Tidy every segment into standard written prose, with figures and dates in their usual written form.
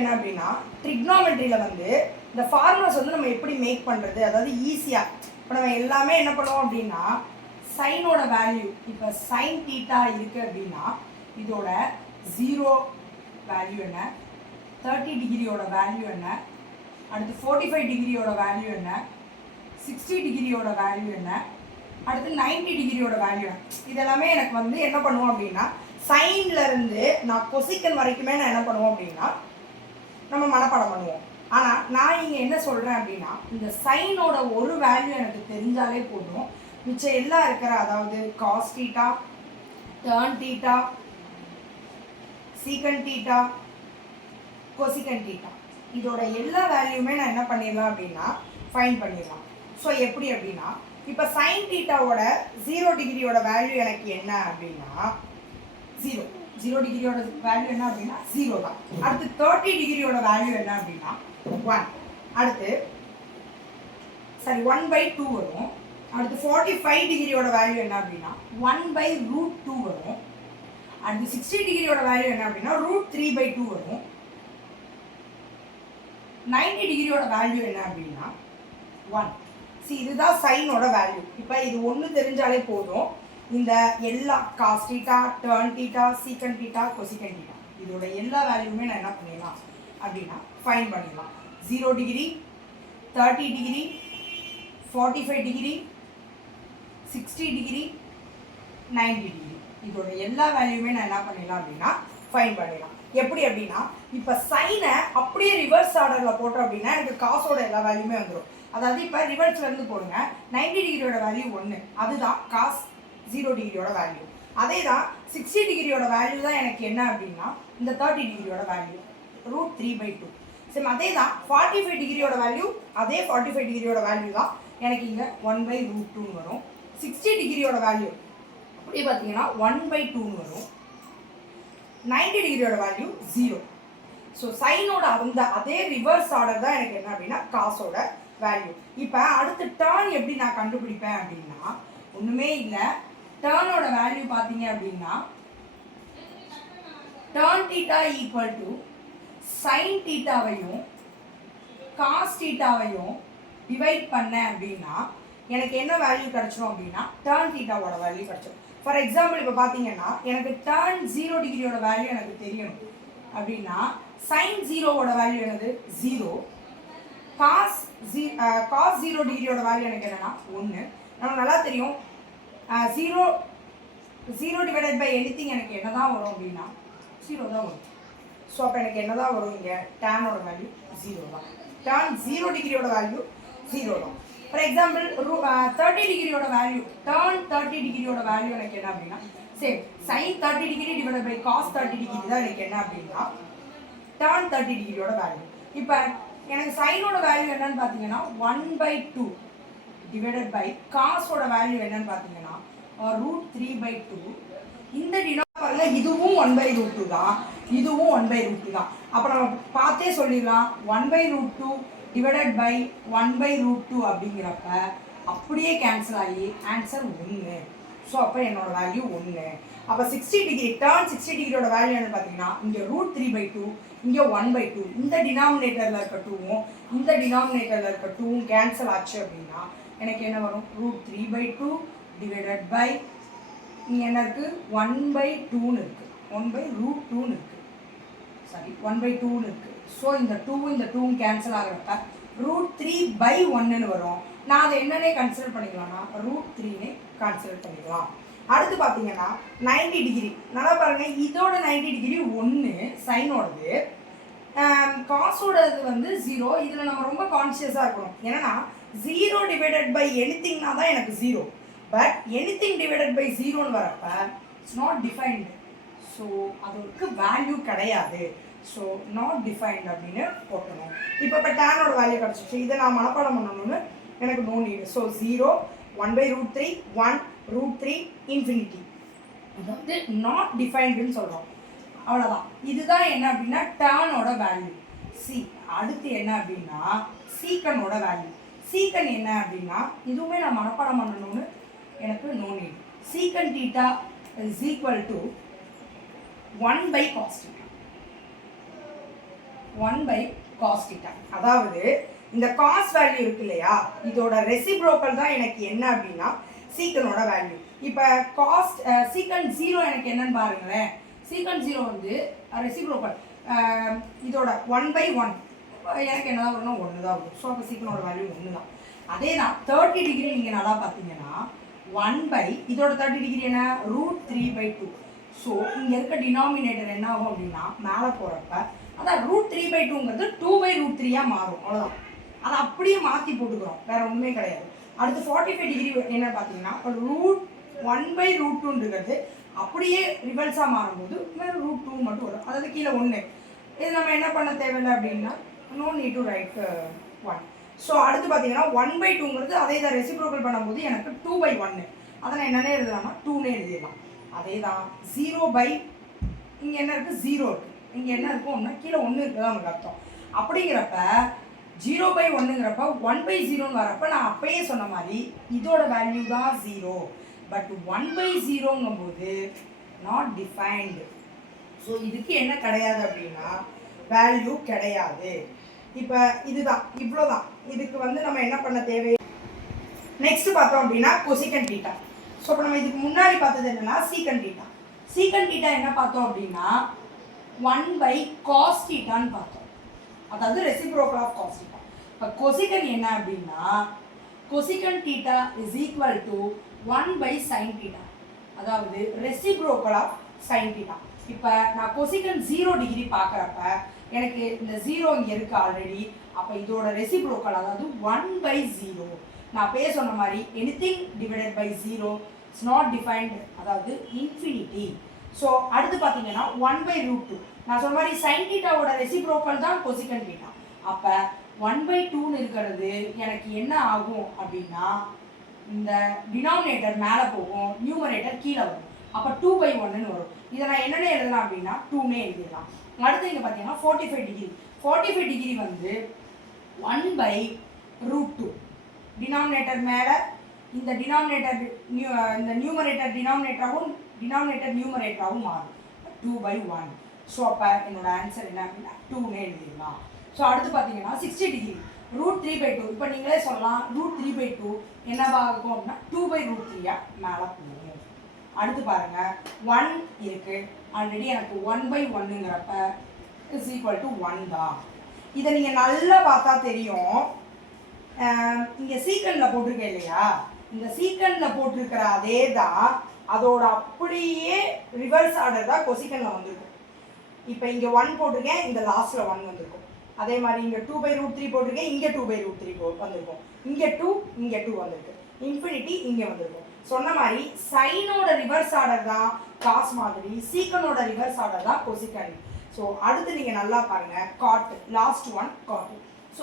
என்ன அப்படின்னா ட்ரிக்னாமெட்ரியில் வந்து இந்த ஃபார்முலாஸ் வந்து நம்ம எப்படி மேக் பண்ணுறது, அதாவது ஈஸியாக. இப்போ நம்ம எல்லாமே என்ன பண்ணுவோம் அப்படின்னா சைனோட வேல்யூ, இப்போ சைன் தீட்டா இருக்குது அப்படின்னா இதோட 0 வேல்யூ என்ன, 30 டிகிரியோட வேல்யூ என்ன, அடுத்து 45 டிகிரியோட வேல்யூ என்ன, 60 டிகிரியோட வேல்யூ என்ன, அடுத்து 90 டிகிரியோட வேல்யூ என்ன. இதெல்லாமே எனக்கு வந்து என்ன பண்ணுவோம் அப்படின்னா சைன்லேருந்து நான் கொசிக்கன் வரைக்குமே நான் என்ன பண்ணுவோம் அப்படின்னா நம்ம மனப்பாடம் பண்ணுவோம். ஆனால் நான் இங்கே என்ன சொல்கிறேன் அப்படின்னா இந்த சைனோட ஒரு வேல்யூ எனக்கு தெரிஞ்சாலே போதும், மிச்சம் எல்லாம் இருக்கிற அதாவது cos theta, tan theta, secant theta, cosecant theta, இதோட எல்லா வேல்யூமே நான் என்ன பண்ணிடலாம் அப்படின்னா ஃபைண்ட் பண்ணிடலாம். ஸோ எப்படி அப்படின்னா இப்போ சைன் தீட்டாவோட 0 டிகிரியோட வேல்யூ எனக்கு என்ன அப்படின்னா 0 டிகிரியோட வேல்யூ என்ன அப்படின்னா 0 தான். அடுத்து 30 டிகிரியோட வேல்யூ என்ன அப்படின்னா 1. அடுத்து 1/2 வரும். அடுத்து 45 டிகிரியோட வேல்யூ என்ன அப்படின்னா 1/√2 வரும். அடுத்து 60 டிகிரியோட வேல்யூ என்ன அப்படின்னா √3/2 வரும். 90 டிகிரியோட வேல்யூ என்ன அப்படின்னா 1. இதுதான் சைனோட வேல்யூ. இப்போ இது ஒன்று தெரிஞ்சாலே போதும், இந்த எல்லா cos theta, tan theta, secant theta, cosecant theta இதோட எல்லா வேல்யூமே நான் என்ன பண்ணிடலாம் அப்படின்னா ஃபைண்ட் பண்ணிடலாம். 0 degree, 30 degree, 45 degree, 60 degree, 90 degree இதோட எல்லா வேல்யூமே நான் என்ன பண்ணிடலாம் அப்படின்னா ஃபைண்ட் பண்ணிடலாம். எப்படி அப்படின்னா இப்போ சைனை அப்படியே ரிவர்ஸ் ஆர்டரில் போட்டோம் அப்படின்னா எனக்கு காசோட எல்லா வேல்யூமே வந்துடும். அதாவது இப்போ ரிவர்ஸ்லேருந்து போடுங்க, 90 டிகிரியோட வேல்யூ 1, அதுதான் காஸ் 0 டிகிரியோட வேல்யூ. அதே தான் 60 டிகிரியோட வேல்யூ தான் எனக்கு என்ன அப்படின்னா இந்த 30 டிகிரியோட வேல்யூ √3/2. சரி, அதே தான் 45 டிகிரியோட வேல்யூ, அதே 45 டிகிரியோட வேல்யூ தான் எனக்கு இங்கே 1/√2 வரும். 60 டிகிரியோட வேல்யூ அப்படி பார்த்தீங்கன்னா 1/2 வரும். 90 டிகிரியோட வேல்யூ 0. ஸோ சைனோட அந்த அதே ரிவர்ஸ் ஆர்டர் தான் எனக்கு என்ன அப்படின்னா காசோட வேல்யூ. இப்போ அடுத்து டர்ன் எப்படி நான் கண்டுபிடிப்பேன் அப்படின்னா ஒன்றுமே இல்லை, டர்னோட வேல்யூ பார்த்தீங்க அப்படின்னா tan theta equal to sin தீட்டாவையும் காஸ் தீட்டாவையும் டிவைட் பண்ணேன் அப்படின்னா எனக்கு என்ன வேல்யூ கிடச்சிரும் அப்படின்னா டர்ன் தீட்டாவோட வேல்யூ கிடச்சிரும். ஃபார் எக்ஸாம்பிள் இப்போ பார்த்தீங்கன்னா எனக்கு டர்ன் 0 டிகிரியோட வேல்யூ எனக்கு தெரியணும் அப்படின்னா சைன் 0வோட வேல்யூ என்னது 0, காஸ் 0 டிகிரியோட வேல்யூ எனக்கு என்னன்னா 1. நமக்கு நல்லா தெரியும் 0 டிவைடட் பை எனிதிங் எனக்கு என்ன தான் வரும் அப்படின்னா 0 தான் வரும். ஸோ அப்போ எனக்கு என்ன தான் வரும், இங்கே டேனோட வேல்யூ 0 தான். டேன் 0 டிகிரியோட வேல்யூ 0 தான். ஃபார் எக்ஸாம்பிள் 30 டிகிரியோட வேல்யூ, டேர்ன் 30 டிகிரியோட வேல்யூ எனக்கு என்ன அப்படின்னா same sin 30 degree divided by cos 30 degree தான் எனக்கு என்ன அப்படின்னா டேர்ன் 30 டிகிரியோட வேல்யூ. இப்போ எனக்கு சைனோட வேல்யூ என்னன்னு பார்த்தீங்கன்னா 1/2 டிவைடட் பை காசோட வேல்யூ என்னன்னு பார்த்தீங்கன்னா √3/2. இந்த டினாமினேட்டர்ல இதுவும் 1/√2 தான், இதுவும் 1/√2 தான். அப்போ நம்ம பார்த்தே சொல்லிடலாம் 1/√2 டிவைடட் பை 1/√2 அப்படிங்கிறப்ப அப்படியே கேன்சல் ஆகி ஆன்சர் 1. ஸோ அப்போ என்னோட வேல்யூ 1. அப்போ 60 டிகிரி டர்ன் 60 டிகிரியோட வேல்யூ என்னன்னு பார்த்தீங்கன்னா இங்கே √3/2, இங்கே 1/2. இந்த டினாமினேட்டரில் இருக்க 2வும் இந்த டினாமினேட்டரில் இருக்க 2வும் கேன்சல் ஆச்சு அப்படின்னா எனக்கு என்ன வரும், √3/2 டிவைடட் பை இங்கே என்ன இருக்குது 1/2ன்னு இருக்குது, 1/√2ன்னு இருக்குது, சாரி 1/2ன்னு இருக்குது. ஸோ இந்த 2வும் இந்த 2வும் கேன்சல் ஆகிறப்ப √3/1ன்னு வரும். நான் அதை என்னன்னே கன்சிடர் பண்ணிக்கலாம்னா √3னே கன்சிடர் பண்ணிக்கலாம். அடுத்து பார்த்தீங்கன்னா 90 டிகிரி, நல்லா பாருங்கள், இதோட 90 டிகிரி 1 சைனோடது, காசோடது வந்து 0. இதில் நம்ம ரொம்ப கான்ஷியஸாக இருக்கணும். ஏன்னா 0 டிவைடட் பை எனிதிங்னா தான் எனக்கு 0, பட் எனிதிங் டிவைடட் பை 0ன்னு வரப்ப இட்ஸ் நாட் டிஃபைன்டு. ஸோ அதுக்கு வேல்யூ கிடையாது. ஸோ நாட் டிஃபைன்ட் அப்படின்னு போட்டணும். இப்போ டேனோட வேல்யூ கிடச்சிச்சு, இதை நான் மனப்பாடம் பண்ணணும்னு எனக்கு நோ நீடு. So 0, 1/√3, 1, √3, infinity. இது வந்து நாட் டிஃபைன்டுன்னு சொல்கிறோம், அவ்வளோதான். இதுதான் என்ன அப்படின்னா டேனோட வேல்யூ. அடுத்து என்ன அப்படின்னா சீக்கனோட வேல்யூ. சீக்கன் என்ன அப்படின்னா இதுவுமே நான் மனப்பாடம் பண்ணணும்னு எனக்கு no need. Secant theta is equal to 1/cos θ. 1 by cos theta. அதாவது இந்த cos வேல்யூ இருக்கு இல்லையா, இதோட ரெசிப்ரோக்கல் தான் எனக்கு என்ன அப்படின்னா சீக்கனோட வேல்யூ. இப்போ காஸ்ட் சீக்கன் 0 எனக்கு என்னன்னு பாருங்களேன். சீக்கன் 0 வந்து ரெசிப்ரோக்கல் இதோட 1/1 எனக்கு என்னதான் வரணும், 1 தான் வரும். ஸோ அப்போ சீக்கனோட வேல்யூ 1 தான். அதே தான் 30 டிகிரி நீங்கள் நல்லா பார்த்தீங்கன்னா 1 இதோட 30 டிகிரி என்ன, √3/2. ஸோ இங்கே இருக்க டினாமினேட்டர் என்ன ஆகும் அப்படின்னா மேலே போகிறப்ப அதான் √3/2ங்கிறது 2/√3 மாறும். அவ்வளோதான். அதை அப்படியே மாற்றி போட்டுக்கிறோம், வேற ஒன்றுமே கிடையாது. அடுத்து 45 டிகிரி என்ன பார்த்தீங்கன்னா √1/√2ங்கிறது அப்படியே ரிவர்ஸாக மாறும்போது √2 மட்டும் வரும். அதாவது கீழே 1. இது நம்ம என்ன பண்ண தேவையில்லை அப்படின்னா no need to write 1. So அடுத்து பார்த்தீங்கன்னா 1/2ங்கிறது அதே தான் ரெசிப்ரோக்கல் பண்ணும்போது எனக்கு 2/1. அதை நான் என்னென்ன எழுதலாம்னா 2னே எழுதிடலாம். அதே தான் 0 இங்கே என்ன இருக்குது, 0 இருக்குது. இங்கே என்ன இருக்கும் அப்படின்னா கீழே 1 இருக்குது தான் நமக்கு அர்த்தம். அப்படிங்கிறப்ப 0/1ங்கிறப்ப 1/0ன்னு வரப்போ நான் அப்பயே சொன்ன மாதிரி இதோட வேல்யூ தான் 0. பட் 1/0ங்கும்போது நாட் டிஃபைன்டு. ஸோ இதுக்கு என்ன கிடையாது அப்படின்னா வேல்யூ கிடையாது. இப்போ இதுதான், இவ்வளோதான். இதுக்கு வந்து நம்ம என்ன பண்ண தேவை. நெக்ஸ்ட் பார்த்தோம் அப்படின்னா கொசிகன் தீட்டா. ஸோ இப்போ நம்ம இதுக்கு முன்னாடி பார்த்தது என்னன்னா சீக்கன் தீட்டா. சீக்கன் தீட்டா என்ன பார்த்தோம் அப்படின்னா 1/cos தீட்டான்னு பார்த்தோம். அதாவது ரெசிப்ரோக்கல் ஆஃப் காஸ் தீட்டா. இப்போ கொசிகன் என்ன அப்படின்னா cosecant theta is equal to 1/sin theta. அதாவது ரெசிப்ரோக்கல் ஆஃப் சைன் தீட்டா. இப்போ நான் கொசிகன் 0 டிகிரி பார்க்குறப்ப எனக்கு இந்த 0 இங்கே இருக்குது ஆல்ரெடி. அப்போ இதோட ரெசிப்ரோக்கல் அதாவது 1/0. நான் பேர் சொன்ன மாதிரி anything divided by 0 it's not defined, அதாவது இன்ஃபினிட்டி. ஸோ அடுத்து பார்த்தீங்கன்னா 1/√2. நான் சொன்ன மாதிரி சைன் தீட்டாவோட ரெசிப்ரோக்கல் தான் கொசிகன் தீட்டா. அப்போ 1/2ன்னு இருக்கிறது எனக்கு என்ன ஆகும் அப்படின்னா இந்த டினாமினேட்டர் மேலே போகும், நியூமரேட்டர் கீழே வரும். அப்போ 2/1ன்னு வரும். இதை நான் என்னென்ன எழுதலாம் அப்படின்னா 2னே எழுதிடலாம். அடுத்து இங்கே பார்த்தீங்கன்னா 45 டிகிரி. 45 டிகிரி வந்து 1/√2. டினாமினேட்டர் மேலே இந்த டினாமினேட்டர் இந்த நியூமரேட்டர் டினாமினேட்டர் நியூமரேட்டராகவும் மாறும். 2/1. ஸோ அப்போ என்னோட ஆன்சர் என்ன அப்படின்னா 2னே எழுதிடலாம். ஸோ அடுத்து பார்த்தீங்கன்னா 60 டிகிரி √3/2. இப்போ நீங்களே சொல்லலாம் √3/2 என்னவா இருக்கும் அப்படின்னா 2/√3 மேலே போகும். அடுத்து பாருங்கள் 1 இருக்குது ஆல்ரெடி. எனக்கு 1/1ங்கிறப்ப இஸ் ஈக்குவல் டு 1 தான். இதை நீங்கள் நல்லா பார்த்தா தெரியும். இங்கே சீக்கனில் போட்டிருக்கேன் இல்லையா, இந்த சீக்கனில் போட்டிருக்கிற அதே தான் அதோட அப்படியே ரிவர்ஸ் ஆர்டர் தான் கொசிக்கனில் வந்திருக்கும். இப்போ இங்கே 1 போட்டிருக்கேன், இந்த லாஸ்ட்டில் 1 வந்திருக்கும். அதே மாதிரி இங்கே 2/√3 போட்டிருக்கேன், இங்கே 2/√3 வந்திருக்கும். இங்கே 2 இங்கே 2 வந்திருக்கு. இன்ஃபினிட்டி இங்கே வந்திருக்கும். சொன்ன மாதிரி சைனோட ரிவர்ஸ் ஆர்டர் தான் காஸ் மாதிரி, சீக்கனோட ரிவர்ஸ் ஆர்டர் தான் கொசிக்கன். ஸோ அடுத்து நீங்கள் நல்லா பாருங்கள் cot, last one cot. So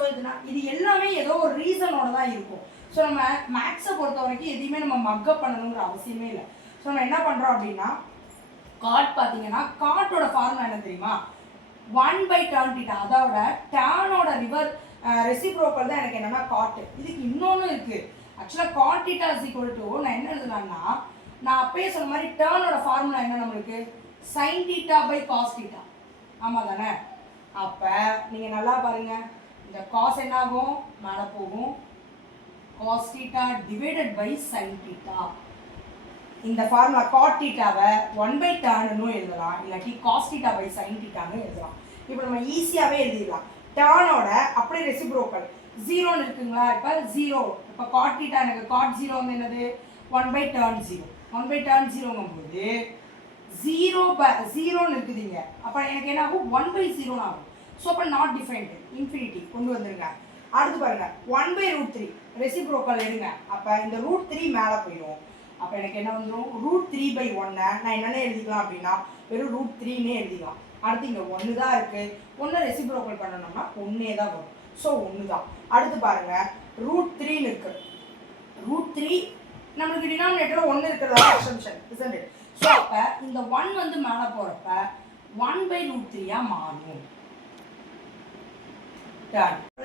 இது எல்லாமே ஏதோ ஒரு ரீசனோட தான் இருக்கும். ஸோ நம்ம மேக்ஸை பொறுத்த வரைக்கும் எதையுமே நம்ம மக்கப் பண்ணணுங்கிற அவசியமே இல்லை. ஸோ நம்ம என்ன பண்ணுறோம் அப்படின்னா காட் பார்த்தீங்கன்னா காட்டோட ஃபார்முலா என்ன தெரியுமா, 1/tan θ. அதோட டேனோட ரெசிப்ரோக்கல் தான் எனக்கு என்னன்னா காட்டு. இதுக்கு இன்னொன்று இருக்குது. ஆக்சுவலாக காட் θ இஸ் ஈக்குவல் டு நான் என்ன எழுதலாம்னா நான் அப்பயே சொன்ன மாதிரி டேனோட ஃபார்முலா என்ன நம்மளுக்கு sin θ/cos θ. ஆமாம் தானே. அப்போ நீங்கள் நல்லா பாருங்கள், இந்த காஸ் என்ன ஆகும் மேலே போகும், cos θ டிவைடட் பை sin θ. இந்த ஃபார்முலா காட் θவை 1/tan எழுதலாம், இல்லாட்டி cos θ/sin θன்னு எழுதலாம். இப்போ நம்ம ஈஸியாகவே எழுதிடலாம். டேனோட அப்படியே ரெசிப்ரோக்கல் 0ன்னு இருக்குங்களா. இப்போ 0, இப்போ காட் θ எனக்கு காட் 0 வந்து என்னது 1/tan 0. 1/tan 0ங்கும்போது 0/0ன்னு இருக்குதுங்க. அப்போ எனக்கு என்ன ஆகும் 1/0 ஆகும். ஸோ அப்போ நாட் டிஃபைன்டு, இன்ஃபினிட்டி கொண்டு வந்துருங்க. அடுத்து பாருங்கள் 1/√3 ரெசிப்ரோக்கல் எடுங்க. அப்போ இந்த √3 மேலே போயிடும். அப்போ எனக்கு என்ன வந்துடும் √3/1 நான் என்னென்ன எழுதிக்கலாம் அப்படின்னா வெறும் √3ன்னே எழுதிக்கலாம். அடுத்து இங்கே 1 தான் இருக்குது. 1 ரெசிப்ரோக்கல் பண்ணணும்னா 1 தான் வரும். ஸோ 1 தான். அடுத்து பாருங்கள் √3ன்னு இருக்குது. √3 நம்மளுக்கு டினாமினேட்டர் 1 இருக்கிறதா அசம்ஷன் இஸ்ன்ட் இட். ஸோ அப்போ இந்த 1 வந்து மேலே போகிறப்ப 1/√3 மாறும்.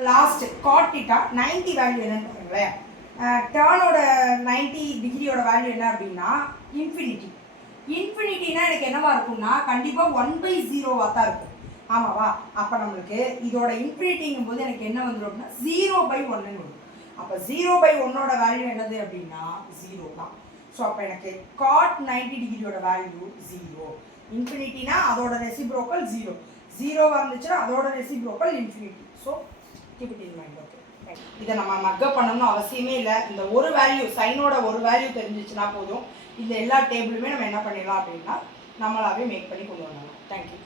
லாஸ்ட் காட் θ 90 வேல்யூ என்னன்னு பாருங்களேன். டேனோட 90 டிகிரியோட வேல்யூ என்ன அப்படின்னா இன்ஃபினிட்டி. இன்ஃபினிட்டினா எனக்கு என்னவா இருக்கும்னா கண்டிப்பாக 1/0 தான் இருக்கும். ஆமாவா? அப்போ நம்மளுக்கு இதோட இன்ஃபினிட்டிங்கும் போது எனக்கு என்ன வந்துடும் அப்படின்னா 0/1 வரும். அப்போ 0/1 வேல்யூ என்னது அப்படின்னா 0 தான். ஸோ அப்போ எனக்கு cot 90 டிகிரியோட வேல்யூ 0. இன்ஃபினிட்டினா அதோட ரெசிப்ரோக்கல் 0. 0 இருந்துச்சுன்னா அதோட reciprocal infinity. So keep it in mind. Okay, இதை நம்ம மக்கப் பண்ணணும்னு அவசியமே இல்லை. இந்த ஒரு வேல்யூ சைனோட ஒரு வேல்யூ தெரிஞ்சிச்சுன்னா போதும். இந்த எல்லா டேபிளுமே நம்ம என்ன பண்ணிடலாம் அப்படின்னா நம்மளாவே மேக் பண்ணி கொண்டு வரலாம். தேங்க்யூ.